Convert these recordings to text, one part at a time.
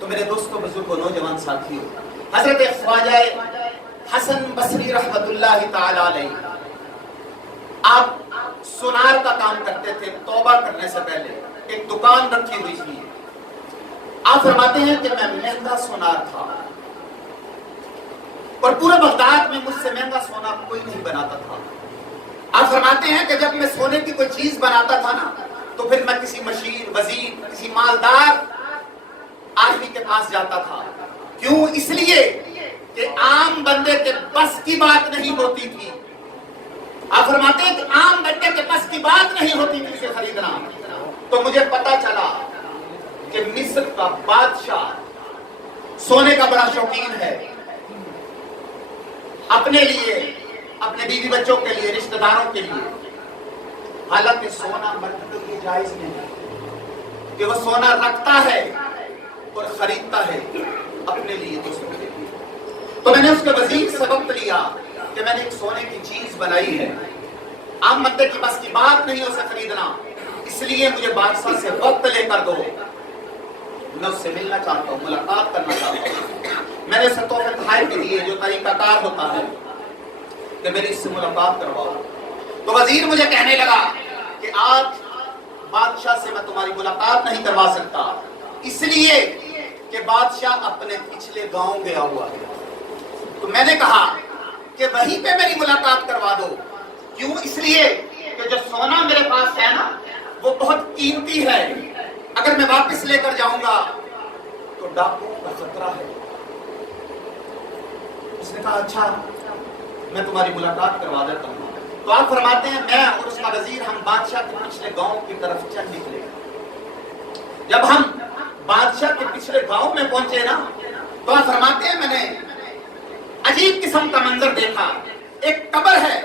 تو میرے دوستوں بزرگوں نوجوان ساتھیوں، حضرت خواجہ حسن بصری رحمت اللہ تعالی علیہ آپ سونار کا کام کرتے تھے۔ توبہ کرنے سے پہلے ایک دکان رکھی ہوئی تھی۔ آپ فرماتے ہیں کہ میں مہنگا سونار تھا اور پورے بغداد میں مجھ سے مہنگا سونا کوئی نہیں بناتا تھا۔ آپ فرماتے ہیں کہ جب میں سونے کی کوئی چیز بناتا تھا نا تو پھر میں کسی مشیر، وزیر، کسی مالدار آدمی کے پاس جاتا تھا۔ کیوں؟ اس لیے کہ عام بندے کے بس کی بات نہیں ہوتی تھی۔ آپ فرماتے ہیں کہ عام بندے کے بس کی بات نہیں ہوتی تھی اسے خریدنا۔ تو مجھے پتا چلا کہ مصر کا بادشاہ سونے کا بڑا شوقین ہے، اپنے لیے، اپنے بیوی بچوں کے لیے، رشتہ داروں کے لیے۔ حالانکہ سونا مرد کے لیے جائز نہیں کہ وہ سونا رکھتا ہے اور خریدتا ہے اپنے لیے، دوسروں کے لیے۔ تو میں نے اس کے وزیر سے وقت لیا کہ میں نے ایک سونے کی چیز بنائی ہے، عام بندے کی بس کی بات نہیں اسے خریدنا، اس لیے مجھے بادشاہ سے وقت لے کر دو، میں اس سے ملنا چاہتا ہوں، ملاقات کرنا چاہتا ہوں۔ میں نے اسے تحفے تحائف دیے جو طریقہ کار ہوتا ہے کہ میری اس سے ملاقات کرواؤ۔ تو وزیر مجھے کہنے لگا کہ آج بادشاہ سے میں تمہاری ملاقات نہیں کروا سکتا، اس لیے کہ بادشاہ اپنے پچھلے گاؤں گیا ہوا ہے۔ تو میں نے کہا کہ وہیں پہ میری ملاقات کروا دو۔ کیوں؟ اس لیے کہ جو سونا میرے پاس ہے نا وہ بہت قیمتی ہے، اگر میں واپس لے کر جاؤں گا تو ڈاکو کا خطرہ ہے۔ اس نے کہا اچھا میں تمہاری ملاقات کروا دیتا ہوں۔ تو آپ فرماتے ہیں میں اور اس کا وزیر ہم بادشاہ کے پچھلے گاؤں کی طرف چل نکلے۔ جب ہم بادشاہ کے پچھلے گاؤں میں پہنچے نا تو آپ فرماتے ہیں میں نے عجیب قسم کا منظر دیکھا۔ ایک قبر ہے،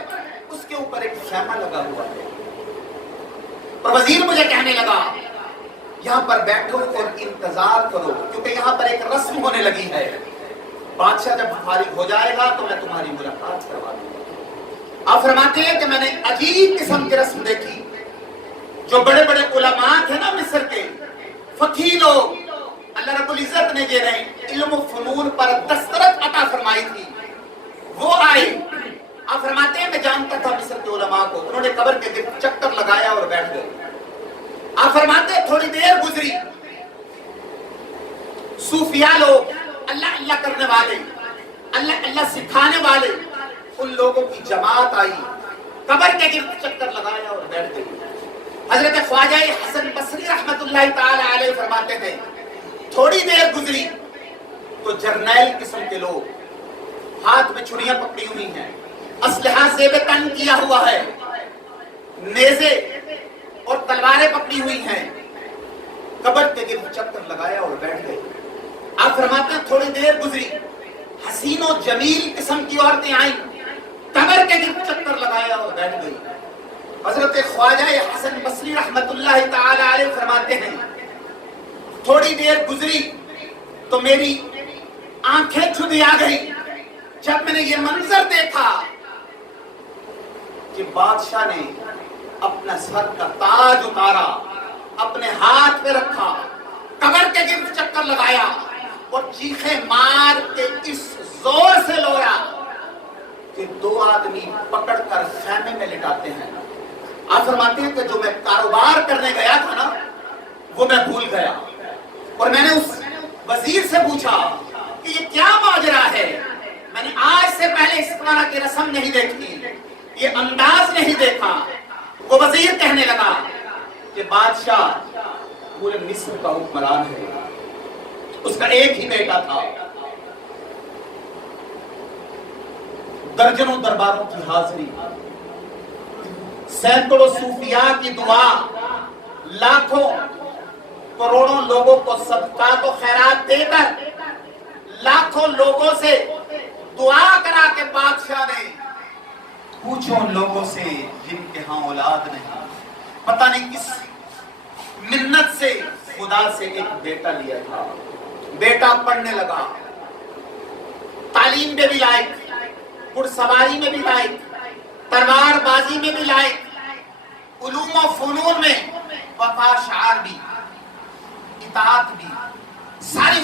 اس کے اوپر ایک خیمہ لگا ہوا ہے، اور وزیر مجھے کہنے لگا یہاں پر بیٹھو اور انتظار کرو، کیونکہ یہاں پر ایک رسم ہونے لگی ہے، بادشاہ جب فارغ ہو جائے گا تو میں تمہاری ملاقات کروا دوں گا۔ آپ فرماتے ہیں کہ میں نے عجیب قسم کی رسم دیکھی۔ جو بڑے بڑے علماء تھے نا مصر کے، فقیہ لوگ، اللہ رب العزت نے جنہیں علم و فنون پر دسترت عطا فرمائی تھی، وہ آئے۔ آپ فرماتے ہیں میں جانتا تھا مصر کے علماء کو، انہوں نے قبر کے گرد چکر لگایا اور بیٹھ گئے۔ آپ فرماتے ہیں تھوڑی دیر گزری، صوفیاء لوگ، اللہ اللہ کرنے والے، اللہ اللہ سکھانے والے، ان لوگوں کی جماعت آئی، قبر کے گرد چکر لگایا اور بیٹھ گئی۔ حضرت خواجہ حسن بصری رحمت اللہ تعالی علیہ فرماتے تھے تھوڑی دیر گزری تو جرنیل قسم کے لوگ، ہاتھ میں چھریاں پکڑی ہوئی ہیں، اسلحہ زیب تن کیا ہوا ہے، نیزے اور تلواریں پکڑی ہوئی ہیں، قبر کے گرد چکر لگایا اور بیٹھ گئے۔ آپ فرماتے ہیں تھوڑی دیر گزری، حسین و جمیل قسم کی عورتیں آئیں، قبر کے گرد چکر لگایا اور بیٹھ گئی۔ حضرت خواجہ حسن بصری رحمت اللہ تعالی علیہ فرماتے ہیں تھوڑی دیر گزری تو میری آنکھیں چھدی آ گئی جب میں نے یہ منظر دیکھا کہ بادشاہ نے اپنا سر کا تاج اتارا، اپنے ہاتھ پہ رکھا، قبر کے گرد چکر لگایا اور چیخیں مار کے اس زور سے لویا کہ دو آدمی پکڑ کر خیمے میں لٹاتے ہیں۔ آپ فرماتے ہیں کہ جو میں کاروبار کرنے گیا تھا نا وہ میں بھول گیا، اور میں نے اس وزیر سے پوچھا کہ یہ کیا ماجرا ہے، میں نے آج سے پہلے اس طرح کی رسم نہیں دیکھی، یہ انداز نہیں دیکھا۔ وہ وزیر کہنے لگا کہ بادشاہ پورے مصر کا حکمران ہے، اس کا ایک ہی بیٹا تھا، درجنوں درباروں کی حاضری، سینکڑوں صوفیاء کی دعا، لاکھوں کروڑوں لوگوں کو صدقات و خیرات دے کر، لاکھوں لوگوں سے دعا کرا کے بادشاہ نے پوچھو ان لوگوں سے جن کے ہاں اولاد نہیں، پتہ نہیں کس منت سے خدا سے ایک بیٹا لیا تھا، بیٹا پڑھنے لگا، تعلیم میں بھی لائق، گھڑ سواری میں بھی لائق، تلوار بازی میں بھی لائق، علوم و فنون میں وفا شعار بھی، اطاعت بھی، ساری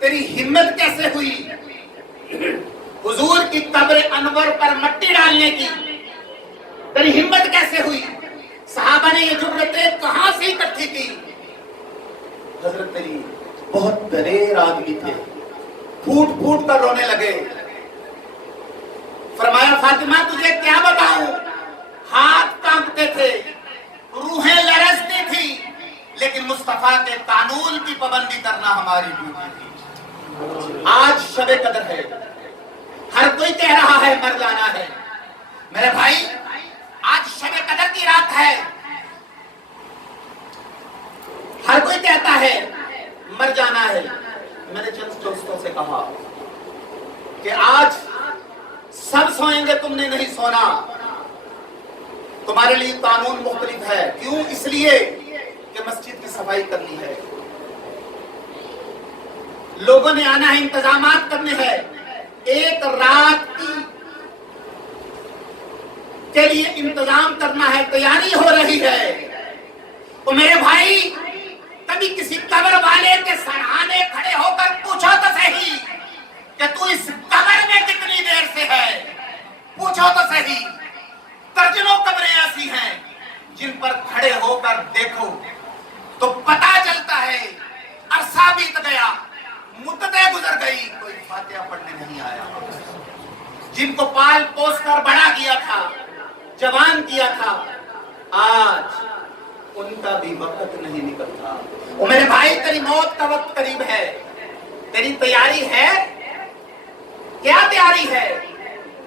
تیری ہمت کیسے ہوئی حضور کی قبر انور پر مٹی ڈالنے کی؟ تیری ہمت کیسے ہوئی؟ صحابہ نے یہ جرأتیں کہاں سے اکٹھی کی؟ حضرت علی بہت دلیر آدمی تھے، پھوٹ پھوٹ کر رونے لگے. فرمایا فاطمہ تجھے کیا بتاؤں، ہاتھ کانپتے تھے، روحیں لرزتی تھی، لیکن مصطفیٰ کے قانون کی پابندی کرنا ہماری ڈیوٹی تھی. آج شب قدر ہے، ہر کوئی کہہ رہا ہے مر جانا ہے. میرے بھائی آج شب قدر کی رات ہے، ہر کوئی کہتا ہے مر جانا ہے. میں نے چند دوستوں سے کہا کہ آج سب سوئیں گے، تم نے نہیں سونا. تمہارے لیے قانون مختلف ہے. کیوں؟ اس لیے کہ مسجد کی صفائی کرنی ہے، لوگوں نے آنا ہے، انتظامات کرنے ہیں. ایک رات کے لیے انتظام کرنا ہے، تیاری ہو رہی ہے. تو میرے بھائی کبھی کسی قبر والے کے سرہانے کھڑے ہو کر پوچھو تو صحیح کہ تو اس قبر میں کتنی دیر سے ہے. پوچھو تو صحیح. درجنوں قبریں ایسی ہیں جن پر کھڑے ہو کر دیکھو تو پتا چلتا ہے عرصہ بیت گیا، مدتیں گزر گئی، کوئی فاتحہ پڑھنے نہیں آیا. جن کو پال پوس کر بڑا کیا تھا، جوان کیا تھا، آج ان کا بھی وقت نہیں نکلتا. اور میرے بھائی تیری موت کا وقت قریب ہے، تیری تیاری ہے؟ کیا تیاری ہے؟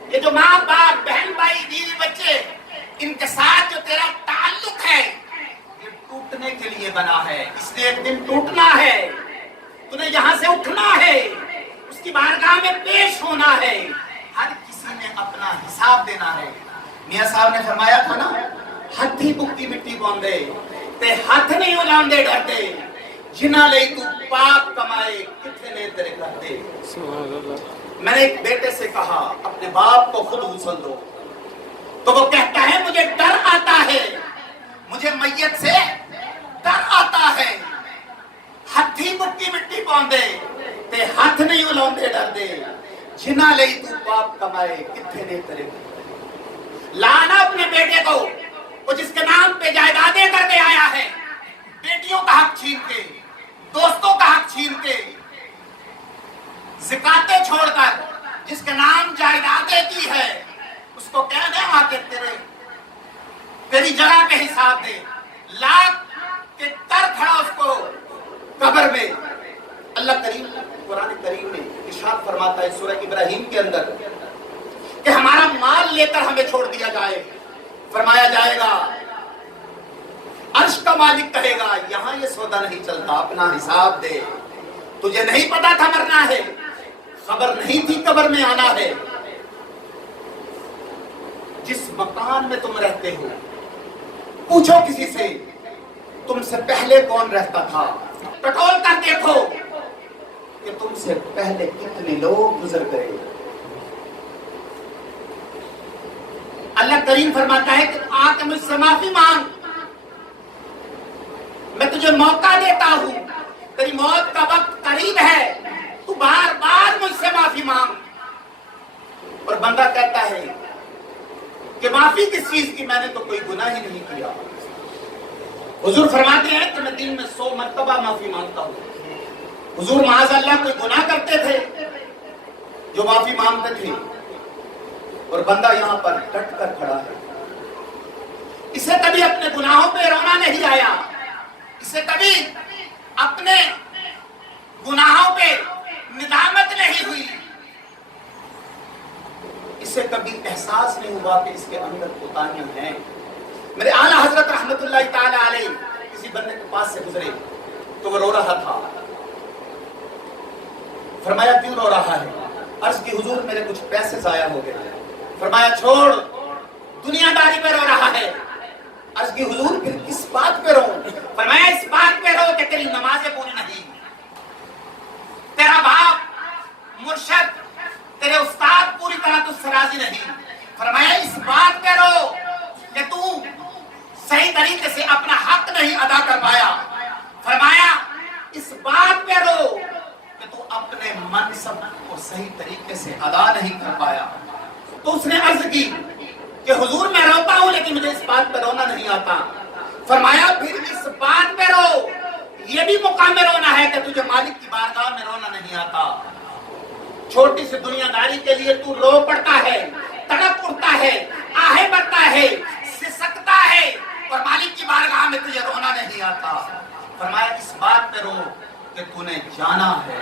یہ جو ماں باپ بہن بھائی بیوی بچے ان کے ساتھ جو تیرا تعلق ہے یہ ٹوٹنے کے لیے بنا ہے. اس نے ایک دن ٹوٹنا ہے، تو نے یہاں سے اٹھنا ہے، اس کی بارگاہ میں پیش ہونا ہے. ہر کسی نے اپنا حساب دینا ہے. میاں صاحب نے فرمایا تھا نا، ہاتھی بکتی مٹی باندھے تے ہاتھ نہیں الاندے ڈرتے، جنا لئی تو پاپ کمائے کتنے نے تیرے کرتے. میں نے ایک بیٹے سے کہا اپنے باپ کو خود غسل دو، تو وہ کہتا ہے مجھے ڈر آتا ہے، مجھے میت سے ڈر آتا ہے. ہاتھی بکتی مٹی باندھے تے ہاتھ نہیں الاندے ڈرتے، جنا لئی تو پاپ کمائے کتنے نے تیرے. لانا اپنے بیٹے کو، وہ جس کے نام پہ جائیدادیں کر کے آیا ہے، بیٹیوں کا حق چھین کے، دوستوں کا حق چھین کے، زکاتیں چھوڑ کر جس کے نام جائیدادیں کی ہے، اس کو کہنے آ کے تیری جگہ کے حساب دے. لاکھ کے تر کھڑا اس کو قبر میں. اللہ کریم قرآن کریم میں ارشاد فرماتا ہے سورہ ابراہیم کے اندر کہ ہمارا مال لے کر ہمیں چھوڑ دیا جائے. فرمایا جائے گا، عرش کا مالک کہے گا یہاں یہ سودا نہیں چلتا، اپنا حساب دے. تجھے نہیں پتا تھا مرنا ہے، خبر نہیں تھی قبر میں آنا ہے. جس مکان میں تم رہتے ہو پوچھو کسی سے تم سے پہلے کون رہتا تھا. ٹٹول کر دیکھو کہ تم سے پہلے کتنے لوگ گزر گئے. اللہ کریم فرماتا ہے کہ آ کے مجھ سے معافی مانگ، میں تجھے موقع دیتا ہوں، تیری موت کا وقت قریب ہے، تو بار بار مجھ سے معافی مانگ. اور بندہ کہتا ہے کہ معافی کس چیز کی، میں نے تو کوئی گناہ ہی نہیں کیا. حضور فرماتے ہیں کہ میں دن میں 100 مرتبہ معافی مانگتا ہوں. حضور معاذ اللہ کوئی گناہ کرتے تھے جو معافی مانگتے تھے، اور بندہ یہاں پر ڈٹ کر کھڑا ہے. اسے کبھی اپنے گناہوں پہ رونا نہیں آیا، اسے کبھی اپنے گناہوں پہ ندامت نہیں ہوئی، اسے کبھی احساس نہیں ہوا کہ اس کے اندر کوتاہیاں ہیں. میرے اعلیٰ حضرت رحمت اللہ تعالی علیہ کسی بندے کے پاس سے گزرے تو وہ رو رہا تھا. فرمایا کیوں رو رہا ہے؟ عرض کی حضور میرے کچھ پیسے ضائع ہو گئے. فرمایا چھوڑ، دنیا داری پہ رو رہا ہے. عرض کی حضور پھر کس بات پہ رو؟ فرمایا اس بات پہ رو کہ تیری نمازیں پوری نہیں، تیرا باپ مرشد تیرے استاد پوری طرح تجھ سے راضی نہیں. فرمایا اس بات پہ رو کہ تو صحیح طریقے سے اپنا حق نہیں ادا کر پایا. فرمایا اس بات پہ رو کہ تو اپنے اپنے منصب کو صحیح طریقے سے ادا نہیں کر پایا تو اس نے عرض کی کہ حضور میں روتا ہوں لیکن مجھے اس بات پہ رونا نہیں آتا. فرمایا پھر اس بات پہ رو, یہ بھی مقام رونا ہے کہ تجھے مالک کی بارگاہ میں رونا نہیں آتا. چھوٹی سی دنیا داری کے لیے تو رو پڑتا ہے, تڑپ اٹھتا ہے, آہے بھرتا ہے, سسکتا ہے, اور مالک کی بارگاہ میں تجھے رونا نہیں آتا. فرمایا اس بات پہ رو کہ تو نے جانا ہے